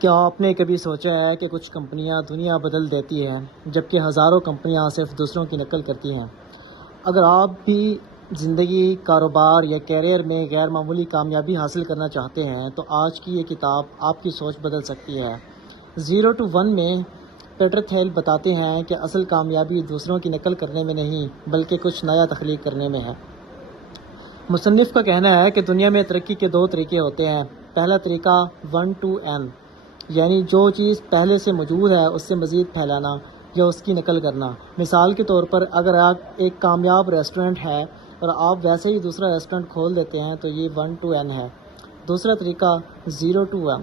کیا آپ نے کبھی سوچا ہے کہ کچھ کمپنیاں دنیا بدل دیتی ہیں جبکہ ہزاروں کمپنیاں صرف دوسروں کی نقل کرتی ہیں؟ اگر آپ بھی زندگی، کاروبار یا کیریئر میں غیر معمولی کامیابی حاصل کرنا چاہتے ہیں تو آج کی یہ کتاب آپ کی سوچ بدل سکتی ہے۔ 0 to 1 میں پیٹر تھیل بتاتے ہیں کہ اصل کامیابی دوسروں کی نقل کرنے میں نہیں بلکہ کچھ نیا تخلیق کرنے میں ہے۔ مصنف کا کہنا ہے کہ دنیا میں ترقی کے 2 طریقے ہوتے ہیں۔ پہلا طریقہ 1 to n، یعنی جو چیز پہلے سے موجود ہے اس سے مزید پھیلانا یا اس کی نقل کرنا۔ مثال کے طور پر اگر آپ ایک کامیاب ریسٹورنٹ ہے اور آپ ویسے ہی دوسرا ریسٹورنٹ کھول دیتے ہیں تو یہ 1 to n ہے۔ دوسرا طریقہ 0 to m،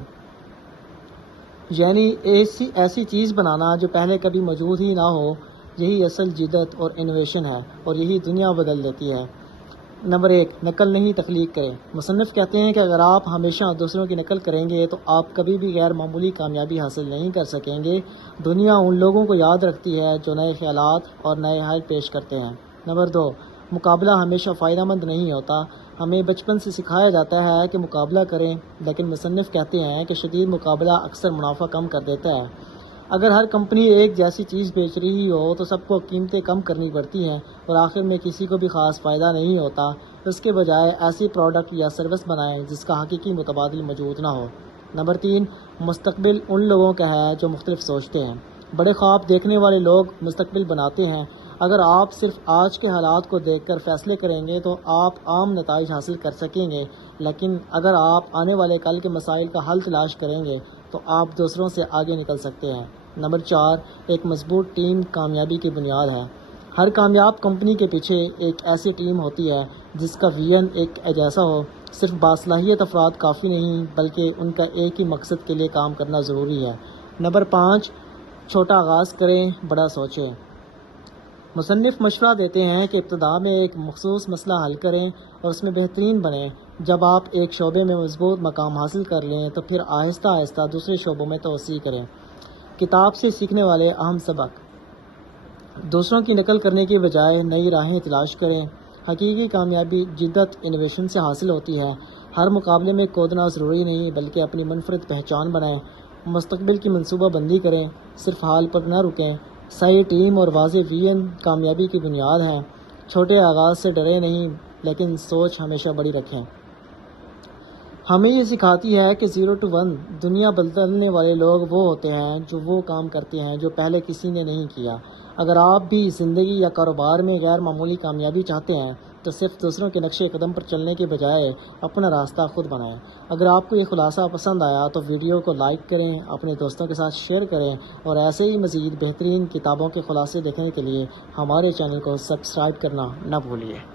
یعنی ایسی چیز بنانا جو پہلے کبھی موجود ہی نہ ہو۔ یہی اصل جدت اور انوویشن ہے اور یہی دنیا بدل دیتی ہے۔ نمبر 1، نقل نہیں تخلیق کریں۔ مصنف کہتے ہیں کہ اگر آپ ہمیشہ دوسروں کی نقل کریں گے تو آپ کبھی بھی غیر معمولی کامیابی حاصل نہیں کر سکیں گے۔ دنیا ان لوگوں کو یاد رکھتی ہے جو نئے خیالات اور نئے حل پیش کرتے ہیں۔ نمبر 2، مقابلہ ہمیشہ فائدہ مند نہیں ہوتا۔ ہمیں بچپن سے سکھایا جاتا ہے کہ مقابلہ کریں، لیکن مصنف کہتے ہیں کہ شدید مقابلہ اکثر منافع کم کر دیتا ہے۔ اگر ہر کمپنی ایک جیسی چیز بیچ رہی ہو تو سب کو قیمتیں کم کرنی پڑتی ہیں اور آخر میں کسی کو بھی خاص فائدہ نہیں ہوتا۔ اس کے بجائے ایسی پروڈکٹ یا سروس بنائیں جس کا حقیقی متبادل موجود نہ ہو۔ نمبر 3، مستقبل ان لوگوں کا ہے جو مختلف سوچتے ہیں۔ بڑے خواب دیکھنے والے لوگ مستقبل بناتے ہیں۔ اگر آپ صرف آج کے حالات کو دیکھ کر فیصلے کریں گے تو آپ عام نتائج حاصل کر سکیں گے، لیکن اگر آپ آنے والے کل کے مسائل کا حل تلاش کریں گے تو آپ دوسروں سے آگے نکل سکتے ہیں۔ نمبر 4، ایک مضبوط ٹیم کامیابی کی بنیاد ہے۔ ہر کامیاب کمپنی کے پیچھے ایک ایسی ٹیم ہوتی ہے جس کا ویژن ایک جیسا ہو۔ صرف باصلاحیت افراد کافی نہیں بلکہ ان کا ایک ہی مقصد کے لیے کام کرنا ضروری ہے۔ نمبر 5، چھوٹا آغاز کریں، بڑا سوچیں۔ مصنف مشورہ دیتے ہیں کہ ابتدا میں ایک مخصوص مسئلہ حل کریں اور اس میں بہترین بنیں۔ جب آپ ایک شعبے میں مضبوط مقام حاصل کر لیں تو پھر آہستہ آہستہ دوسرے شعبوں میں توسیع کریں۔ کتاب سے سیکھنے والے اہم سبق: دوسروں کی نقل کرنے کی بجائے نئی راہیں تلاش کریں۔ حقیقی کامیابی جدت انوویشن سے حاصل ہوتی ہے۔ ہر مقابلے میں کودنا ضروری نہیں بلکہ اپنی منفرد پہچان بنائیں۔ مستقبل کی منصوبہ بندی کریں، صرف حال پر نہ رکیں۔ صحیح ٹیم اور واضح ویژن کامیابی کی بنیاد ہے۔ چھوٹے آغاز سے ڈریں نہیں لیکن سوچ ہمیشہ بڑی رکھیں۔ ہمیں یہ سکھاتی ہے کہ 0 to 1 دنیا بدلنے والے لوگ وہ ہوتے ہیں جو وہ کام کرتے ہیں جو پہلے کسی نے نہیں کیا۔ اگر آپ بھی زندگی یا کاروبار میں غیر معمولی کامیابی چاہتے ہیں تو صرف دوسروں کے نقش قدم پر چلنے کے بجائے اپنا راستہ خود بنائیں۔ اگر آپ کو یہ خلاصہ پسند آیا تو ویڈیو کو لائک کریں، اپنے دوستوں کے ساتھ شیئر کریں اور ایسے ہی مزید بہترین کتابوں کے خلاصے دیکھنے کے لیے ہمارے چینل کو سبسکرائب کرنا نہ بھولیے۔